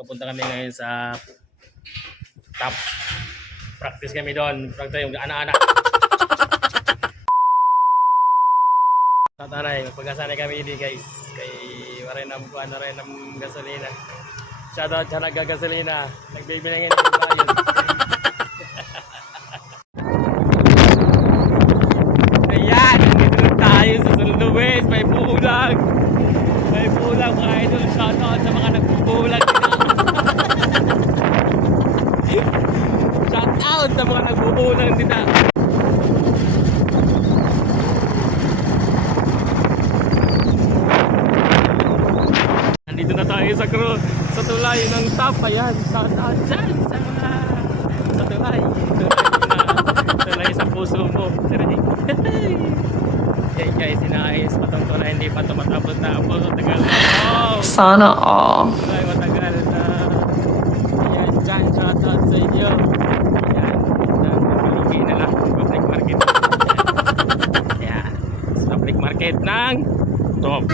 papunta kami ngayon sa top. Practice kami doon. Practice yung anak-anak. Tatanay, pagkasanay kami ini guys. Kay waray ng gasolina. Shoutout sa nagagasolina. Nagbibilangin ng bayan. Ayan, dito na tayo sa Sunlubes. May pulang. May pulang mga idol. Shoutout sa mga nagpupulang dito. Shoutout sa mga nagpupulang dito. Nandito na tayo sa tulay ng top. Ayan, shoutout dyan sa tulay. Tulay sa puso mo. Yan guys, inaayos pa itong tulay. Hindi pa ito matapos na. Ang puso tagal. Oh! Sana all. Tulay matagal na. Ayan, dyan, shoutout sa inyo. Ayan, nakalugay na lang. Public market. Ayan, public market ng top.